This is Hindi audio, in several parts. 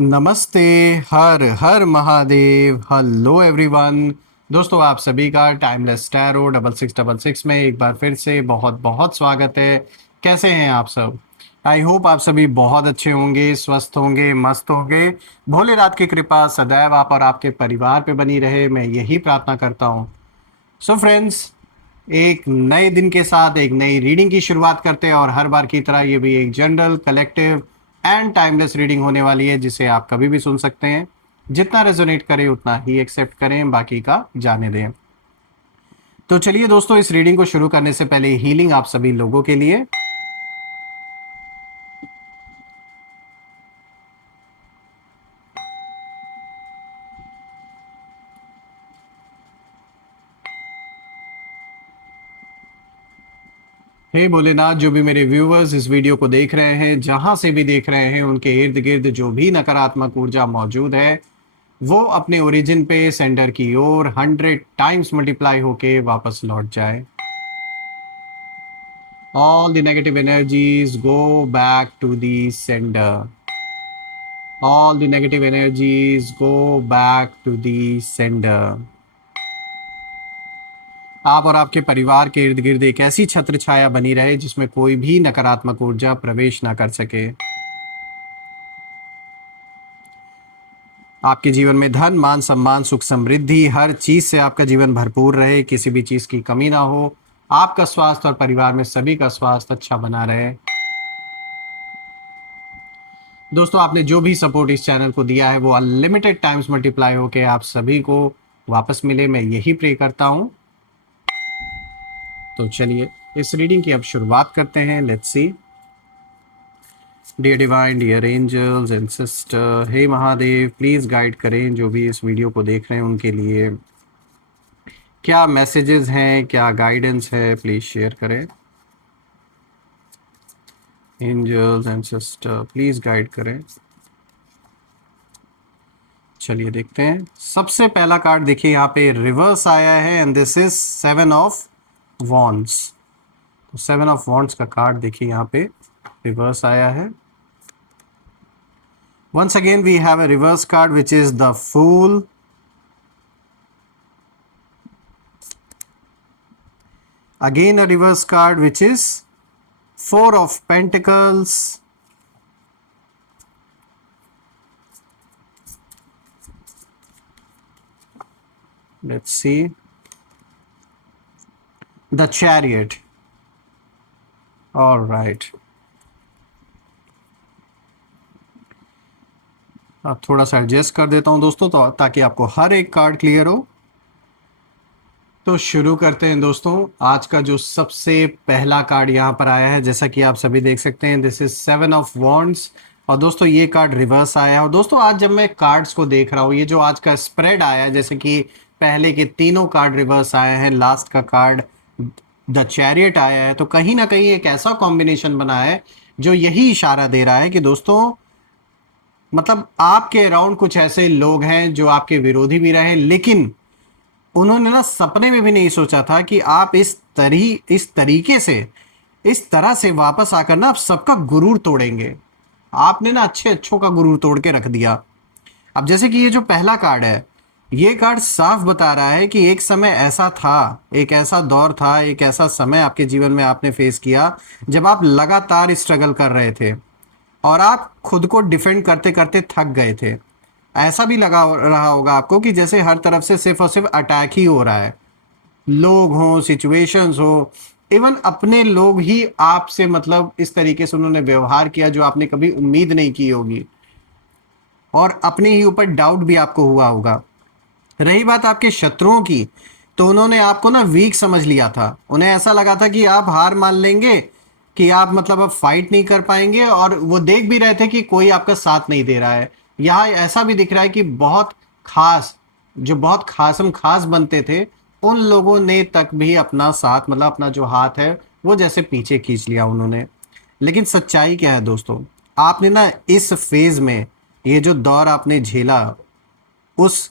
नमस्ते। हर हर महादेव। Hello everyone. दोस्तों आप सभी का टाइमलेस टैरो 6666 में एक बार फिर से बहुत बहुत स्वागत है। कैसे हैं आप सब? आई होप आप सभी बहुत अच्छे होंगे, स्वस्थ होंगे, मस्त होंगे। भोलेनाथ की कृपा सदैव आप और आपके परिवार पे बनी रहे, मैं यही प्रार्थना करता हूँ। सो फ्रेंड्स, एक नए दिन के साथ एक नई रीडिंग की शुरुआत करते हैं और हर बार की तरह ये भी एक general collective and timeless reading होने वाली है, जिसे आप कभी भी सुन सकते हैं। जितना रेजोनेट करे उतना ही एक्सेप्ट करें, बाकी का जाने दें। तो चलिए दोस्तों, इस रीडिंग को शुरू करने से पहले हीलिंग आप सभी लोगों के लिए। हे भोलेनाथ, जो भी मेरे व्यूअर्स इस वीडियो को देख रहे हैं, जहां से भी देख रहे हैं, उनके इर्द गिर्द जो भी नकारात्मक ऊर्जा मौजूद है वो अपने ओरिजिन पे सेंटर की ओर 100 टाइम्स मल्टीप्लाई होके वापस लौट जाए। All the negative energies go back to the sender. All the negative energies go back to the sender. आप और आपके परिवार के इर्द गिर्द एक ऐसी छत्र छाया बनी रहे जिसमें कोई भी नकारात्मक ऊर्जा प्रवेश ना कर सके। आपके जीवन में धन, मान, सम्मान, सुख, समृद्धि, हर चीज से आपका जीवन भरपूर रहे, किसी भी चीज की कमी ना हो। आपका स्वास्थ्य और परिवार में सभी का स्वास्थ्य अच्छा बना रहे। दोस्तों, आपने जो भी सपोर्ट इस चैनल को दिया है वो अनलिमिटेड टाइम्स मल्टीप्लाई होके आप सभी को वापस मिले, मैं यही प्रे करता हूं। तो चलिए इस रीडिंग की अब शुरुआत करते हैं। Let's see. Dear divine, dear angels and sister, हे महादेव, प्लीज गाइड करें जो भी इस वीडियो को देख रहे हैं उनके लिए क्या मैसेजेस हैं, क्या गाइडेंस है, प्लीज शेयर करें। Angels and sister please guide करें। चलिए देखते हैं। सबसे पहला कार्ड देखिए, यहाँ पे रिवर्स आया है and this is 7 of wands. तो 7 ऑफ वॉन्ड्स का कार्ड देखिए यहाँ पे रिवर्स आया है। Once again we have a reverse card which is the fool. Again a reverse card which is 4 of pentacles. Let's see. The Chariot. All right. अब थोड़ा सा एडजस्ट कर देता हूं दोस्तों, तो ताकि आपको हर एक कार्ड क्लियर हो। तो शुरू करते हैं दोस्तों। आज का जो सबसे पहला कार्ड यहाँ पर आया है, जैसा कि आप सभी देख सकते हैं, दिस इज 7 ऑफ वॉन्ड्स। और दोस्तों ये कार्ड रिवर्स आया है। और दोस्तों आज जब मैं कार्ड्स को देख रहा हूँ, ये जो आज का स्प्रेड आया है, जैसे कि पहले के तीनों कार्ड रिवर्स आए हैं, लास्ट का कार्ड द चैरियट आया है, तो कहीं ना कहीं एक ऐसा कॉम्बिनेशन बना है जो यही इशारा दे रहा है कि दोस्तों मतलब आपके अराउंड कुछ ऐसे लोग हैं जो आपके विरोधी भी रहे, लेकिन उन्होंने ना सपने में भी नहीं सोचा था कि आप इस तरीके से, इस तरह से वापस आकर ना आप सबका गुरूर तोड़ेंगे। आपने ना अच्छे अच्छों का गुरूर तोड़ के रख दिया। अब जैसे कि ये जो पहला कार्ड है, ये कार्ड साफ बता रहा है कि एक समय ऐसा था, एक ऐसा दौर था, एक ऐसा समय आपके जीवन में आपने फेस किया जब आप लगातार स्ट्रगल कर रहे थे और आप खुद को डिफेंड करते करते थक गए थे। ऐसा भी लगा रहा होगा आपको कि जैसे हर तरफ से सिर्फ और सिर्फ अटैक ही हो रहा है। लोग हों, सिचुएशंस हो, इवन अपने लोग ही आपसे मतलब इस तरीके से उन्होंने व्यवहार किया जो आपने कभी उम्मीद नहीं की होगी, और अपने ही ऊपर डाउट भी आपको हुआ होगा। रही बात आपके शत्रुओं की, तो उन्होंने आपको ना वीक समझ लिया था। उन्हें ऐसा लगा था कि आप हार मान लेंगे, कि आप मतलब अब फाइट नहीं कर पाएंगे, और वो देख भी रहे थे कि कोई आपका साथ नहीं दे रहा है। यहाँ ऐसा भी दिख रहा है कि बहुत खास, जो बहुत खासम खास बनते थे, उन लोगों ने तक भी अपना साथ मतलब अपना जो हाथ है वो जैसे पीछे खींच लिया उन्होंने। लेकिन सच्चाई क्या है दोस्तों, आपने ना इस फेज में, ये जो दौर आपने झेला, उस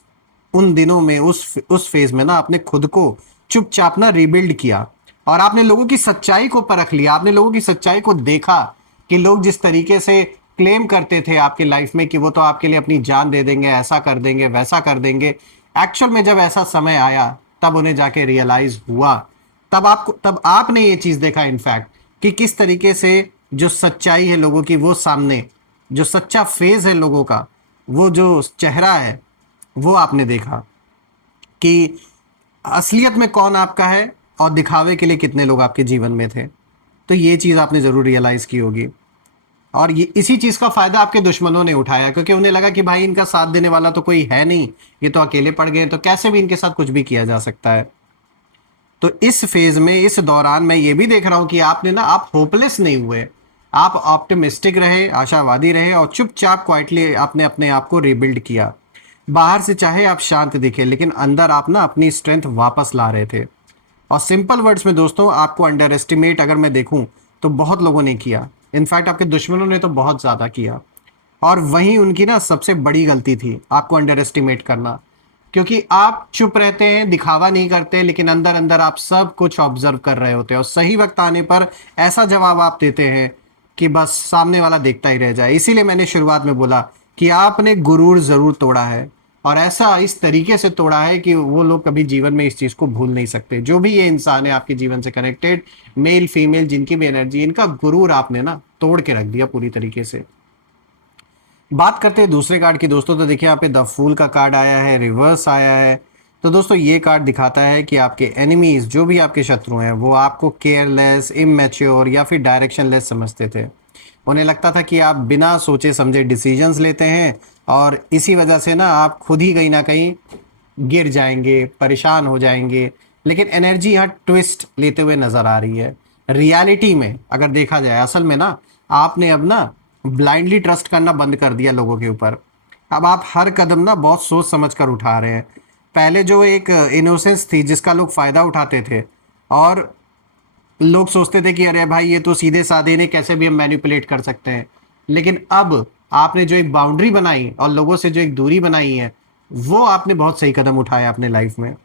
उन दिनों में, उस फेज में ना आपने खुद को चुपचाप ना रिबिल्ड किया, और आपने लोगों की सच्चाई को परख लिया। आपने लोगों की सच्चाई को देखा कि लोग जिस तरीके से क्लेम करते थे आपकी लाइफ में कि वो तो आपके लिए अपनी जान दे देंगे, ऐसा कर देंगे, वैसा कर देंगे, एक्चुअल में जब ऐसा समय आया तब उन्हें जाके रियलाइज हुआ, तब आपने ये चीज देखा इनफैक्ट कि किस तरीके से जो सच्चाई है लोगों की वो सामने, जो सच्चा फेज है लोगों का, वो जो चेहरा है वो आपने देखा कि असलियत में कौन आपका है और दिखावे के लिए कितने लोग आपके जीवन में थे। तो ये चीज़ आपने ज़रूर रियलाइज़ की होगी। और ये इसी चीज़ का फ़ायदा आपके दुश्मनों ने उठाया, क्योंकि उन्हें लगा कि भाई इनका साथ देने वाला तो कोई है नहीं, ये तो अकेले पड़ गए, तो कैसे भी इनके साथ कुछ भी किया जा सकता है। तो इस फेज में, इस दौरान मैं ये भी देख रहा हूं कि आपने ना, आप होपलेस नहीं हुए, आप ऑप्टिमिस्टिक रहे, आशावादी रहे और चुपचाप क्वाइटली आपने अपने आप को रिबिल्ड किया। बाहर से चाहे आप शांत दिखे, लेकिन अंदर आप ना अपनी स्ट्रेंथ वापस ला रहे थे। और सिंपल वर्ड्स में दोस्तों, आपको अंडर एस्टिमेट अगर मैं देखूं तो बहुत लोगों ने किया, इनफैक्ट आपके दुश्मनों ने तो बहुत ज़्यादा किया। और वही उनकी ना सबसे बड़ी गलती थी, आपको अंडर एस्टिमेट करना, क्योंकि आप चुप रहते हैं, दिखावा नहीं करते, लेकिन अंदर अंदर आप सब कुछ ऑब्जर्व कर रहे होते हैं और सही वक्त आने पर ऐसा जवाब आप देते हैं कि बस सामने वाला देखता ही रह जाए। इसीलिए मैंने शुरुआत में बोला कि आपने गुरूर ज़रूर तोड़ा है, और ऐसा इस तरीके से तोड़ा है कि वो लोग कभी जीवन में इस चीज़ को भूल नहीं सकते। जो भी ये इंसान है आपके जीवन से कनेक्टेड, मेल फीमेल जिनकी भी एनर्जी, इनका गुरूर आपने ना तोड़ के रख दिया पूरी तरीके से। बात करते हैं दूसरे कार्ड की दोस्तों, तो देखिए यहाँ पे द फूल का कार्ड आया है, रिवर्स आया है। तो दोस्तों ये कार्ड दिखाता है कि आपके एनिमीज, जो भी आपके शत्रु हैं, वो आपको केयरलेस, इमैच्योर या फिर डायरेक्शनलेस समझते थे। उन्हें लगता था कि आप बिना सोचे समझे डिसीजंस लेते हैं और इसी वजह से ना आप खुद ही कहीं ना कहीं गिर जाएंगे, परेशान हो जाएंगे। लेकिन एनर्जी यहाँ ट्विस्ट लेते हुए नजर आ रही है। रियलिटी में अगर देखा जाए, असल में ना आपने अब ना ब्लाइंडली ट्रस्ट करना बंद कर दिया लोगों के ऊपर। अब आप हर कदम ना बहुत सोच समझ कर उठा रहे हैं। पहले जो एक इनोसेंस थी जिसका लोग फ़ायदा उठाते थे, और लोग सोचते थे कि अरे भाई ये तो सीधे साधे ने, कैसे भी हम मैनिपुलेट कर सकते हैं। लेकिन अब आपने जो एक बाउंड्री बनाई और लोगों से जो एक दूरी बनाई है, वो आपने बहुत सही कदम उठाया अपने लाइफ में।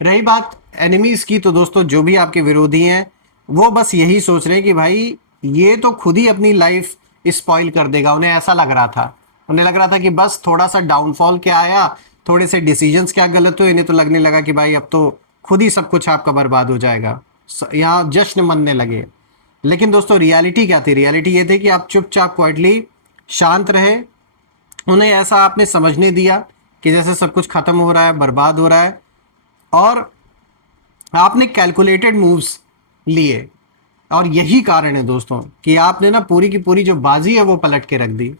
रही बात एनिमीज की, तो दोस्तों जो भी आपके विरोधी हैं वो बस यही सोच रहे हैं कि भाई ये तो खुद ही अपनी लाइफ स्पॉइल कर देगा। उन्हें ऐसा लग रहा था, उन्हें लग रहा था कि बस थोड़ा सा डाउनफॉल क्या आया, थोड़े से डिसीजंस क्या गलत हुए, इन्हें तो लगने लगा कि भाई अब तो खुद ही सब कुछ आपका बर्बाद हो जाएगा। यहाँ जश्न मनने लगे। लेकिन दोस्तों रियलिटी क्या थी? रियलिटी ये थी कि आप चुपचाप क्वाइटली शांत रहे। उन्हें ऐसा आपने समझने दिया कि जैसे सब कुछ खत्म हो रहा है, बर्बाद हो रहा है, और आपने कैलकुलेटेड मूव्स लिए। और यही कारण है दोस्तों कि आपने ना पूरी की पूरी जो बाजी है वो पलट के रख दी।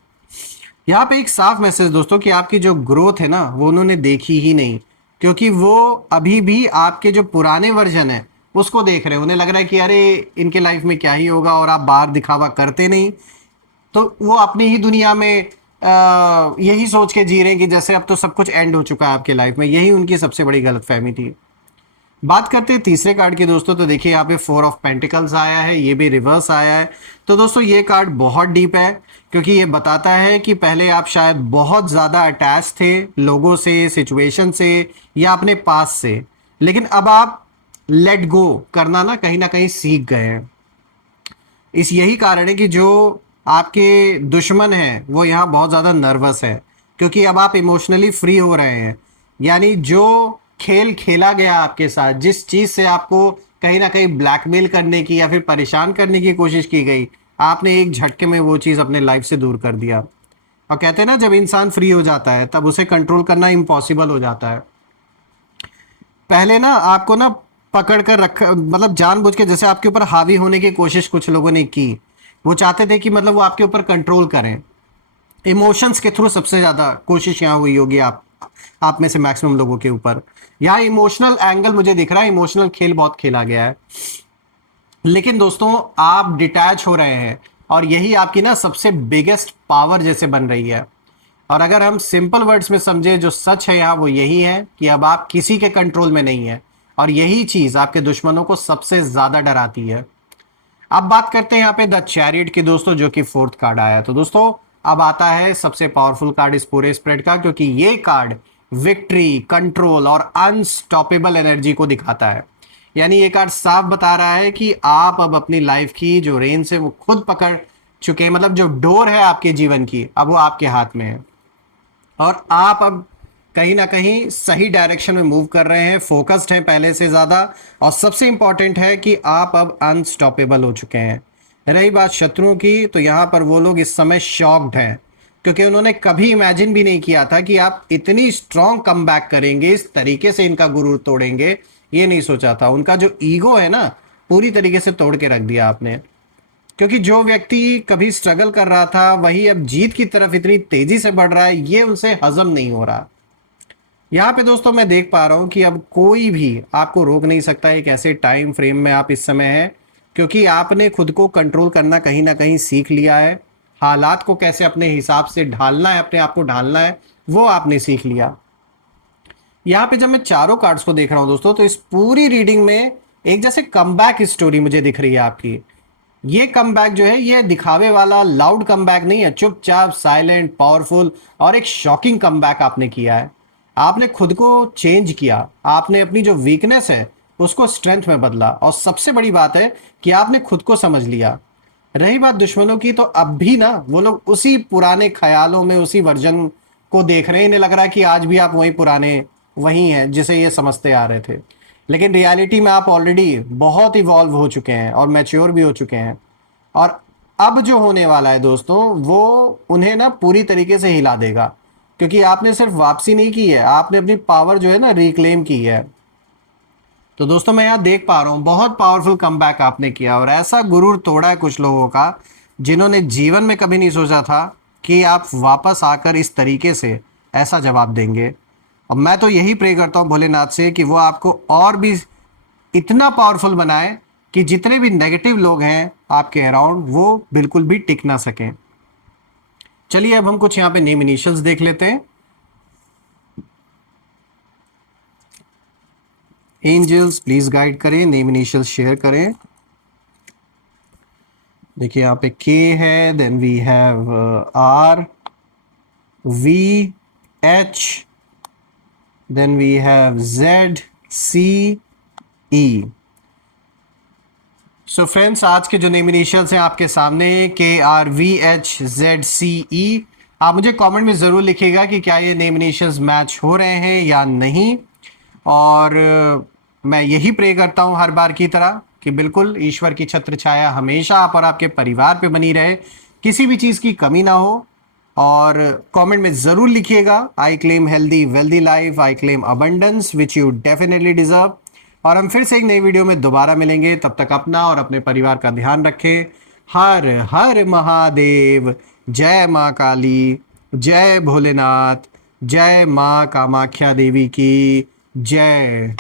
यहाँ पे एक साफ मैसेज दोस्तों कि आपकी जो ग्रोथ है ना वो उन्होंने देखी ही नहीं, क्योंकि वो अभी भी आपके जो पुराने वर्जन है उसको देख रहे हैं। उन्हें लग रहा है कि अरे इनके लाइफ में क्या ही होगा, और आप बाहर दिखावा करते नहीं, तो वो अपनी ही दुनिया में यही सोच के जी रहे हैं कि जैसे अब तो सब कुछ एंड हो चुका है आपके लाइफ में। यही उनकी सबसे बड़ी गलतफहमी थी। बात करते हैं तीसरे कार्ड की दोस्तों, तो देखिए यहाँ पे 4 ऑफ पेंटिकल्स आया है, ये भी रिवर्स आया है। तो दोस्तों ये कार्ड बहुत डीप है, क्योंकि ये बताता है कि पहले आप शायद बहुत ज़्यादा अटैच थे लोगों से, सिचुएशन से या अपने पास से, लेकिन अब आप लेट गो करना ना कहीं सीख गए हैं। इस यही कारण है कि जो आपके दुश्मन हैं वो यहाँ बहुत ज़्यादा नर्वस है, क्योंकि अब आप इमोशनली फ्री हो रहे हैं। यानी जो खेल खेला गया आपके साथ, जिस चीज़ से आपको कहीं ना कहीं ब्लैकमेल करने की या फिर परेशान करने की कोशिश की गई, आपने एक झटके में वो चीज़ अपने लाइफ से दूर कर दिया। और कहते हैं ना, जब इंसान फ्री हो जाता है तब उसे कंट्रोल करना इम्पॉसिबल हो जाता है। पहले ना आपको ना पकड़ कर रखा, मतलब जानबूझ के जैसे आपके ऊपर हावी होने की कोशिश कुछ लोगों ने की। वो चाहते थे कि मतलब वो आपके ऊपर कंट्रोल करें, इमोशंस के थ्रू सबसे ज़्यादा कोशिश यहाँ हुई होगी आप में से मैक्सिमम लोगों के ऊपर। यहाँ इमोशनल एंगल मुझे दिख रहा है, इमोशनल खेल बहुत खेला गया है। लेकिन दोस्तों आप डिटैच हो रहे हैं, और यही आपकी ना सबसे बिगेस्ट पावर जैसे बन रही है। और अगर हम सिंपल वर्ड्स में समझे, जो सच है यहाँ वो यही है कि अब आप किसी के कंट्रोल में नहीं है, और यही चीज़ आपके दुश्मनों को सबसे ज़्यादा डराती है। अब बात करते हैं यहाँ पे द चैरियट की दोस्तों, जो कि 4th कार्ड आया। तो दोस्तों अब आता है सबसे पावरफुल कार्ड इस पूरे स्प्रेड का, क्योंकि ये कार्ड विक्ट्री, कंट्रोल और अनस्टॉपेबल एनर्जी को दिखाता है। यानी ये कार्ड साफ बता रहा है कि आप अब अपनी लाइफ की जो रेंज है वो खुद पकड़ चुके हैं, मतलब जो डोर है आपके जीवन की अब वो आपके हाथ में है और आप अब कहीं ना कहीं सही डायरेक्शन में मूव कर रहे हैं, फोकस्ड हैं पहले से ज़्यादा। और सबसे इंपॉर्टेंट है कि आप अब अनस्टॉपेबल हो चुके हैं। रही बात शत्रुओं की, तो यहाँ पर वो लोग इस समय शॉक्ड हैं, क्योंकि उन्होंने कभी इमेजिन भी नहीं किया था कि आप इतनी स्ट्रॉन्ग कम बैक करेंगे, इस तरीके से इनका गुरूर तोड़ेंगे। ये नहीं सोचा था। उनका जो ईगो है ना, पूरी तरीके से तोड़ के रख दिया आपने। क्योंकि जो व्यक्ति कभी स्ट्रगल कर रहा था वही अब जीत की तरफ इतनी तेजी से बढ़ रहा है, ये उनसे हजम नहीं हो रहा। यहाँ पे दोस्तों मैं देख पा रहा हूँ कि अब कोई भी आपको रोक नहीं सकता एक ऐसे टाइम फ्रेम में आप इस समय हैं, क्योंकि आपने खुद को कंट्रोल करना कहीं ना कहीं सीख लिया है। हालात को कैसे अपने हिसाब से ढालना है, अपने आप को ढालना है, वो आपने सीख लिया। यहाँ पे जब मैं चारों कार्ड्स को देख रहा हूँ दोस्तों, तो इस पूरी रीडिंग में एक जैसे कमबैक स्टोरी मुझे दिख रही है आपकी। ये कमबैक जो है ये दिखावे वाला लाउड कमबैक नहीं है, चुपचाप साइलेंट पावरफुल और एक शॉकिंग कमबैक आपने किया है। आपने खुद को चेंज किया, आपने अपनी जो वीकनेस है उसको स्ट्रेंथ में बदला, और सबसे बड़ी बात है कि आपने खुद को समझ लिया। रही बात दुश्मनों की, तो अब भी ना वो लोग उसी पुराने ख्यालों में उसी वर्जन को देख रहे हैं। इन्हें लग रहा है कि आज भी आप वही पुराने वही हैं जिसे ये समझते आ रहे थे। लेकिन रियलिटी में आप ऑलरेडी बहुत इवॉल्व हो चुके हैं और मैच्योर भी हो चुके हैं। और अब जो होने वाला है दोस्तों, वो उन्हें ना पूरी तरीके से हिला देगा, क्योंकि आपने सिर्फ वापसी नहीं की है, आपने अपनी पावर जो है ना रिक्लेम की है। तो दोस्तों मैं यहाँ देख पा रहा हूँ बहुत पावरफुल कमबैक आपने किया, और ऐसा गुरूर तोड़ा है कुछ लोगों का जिन्होंने जीवन में कभी नहीं सोचा था कि आप वापस आकर इस तरीके से ऐसा जवाब देंगे। और मैं तो यही प्रे करता हूँ भोलेनाथ से कि वो आपको और भी इतना पावरफुल बनाए कि जितने भी नेगेटिव लोग हैं आपके अराउंड वो बिल्कुल भी टिक ना सकें। चलिए अब हम कुछ यहाँ पे नेम इनिशियल्स देख लेते हैं। एंजल्स प्लीज गाइड करें, नेम इनिशियल्स शेयर करें। देखिए यहाँ पे के है, then we have R, V, H, then we have Z, C, E. So friends, आज के जो नेम इनिशियल्स हैं आपके सामने, KRVHZCE। आप मुझे कमेंट में ज़रूर लिखिएगा कि क्या ये नेम इनिशियल्स मैच हो रहे हैं या नहीं। और मैं यही प्रे करता हूँ हर बार की तरह कि बिल्कुल ईश्वर की छत्र छाया हमेशा आप और आपके परिवार पे बनी रहे, किसी भी चीज़ की कमी ना हो। और कमेंट में ज़रूर लिखिएगा, I claim healthy wealthy life, I claim abundance which you definitely deserve. और हम फिर से एक नई वीडियो में दोबारा मिलेंगे, तब तक अपना और अपने परिवार का ध्यान रखें। हर हर महादेव। जय माँ काली, जय भोलेनाथ, जय माँ कामाख्या देवी की जय।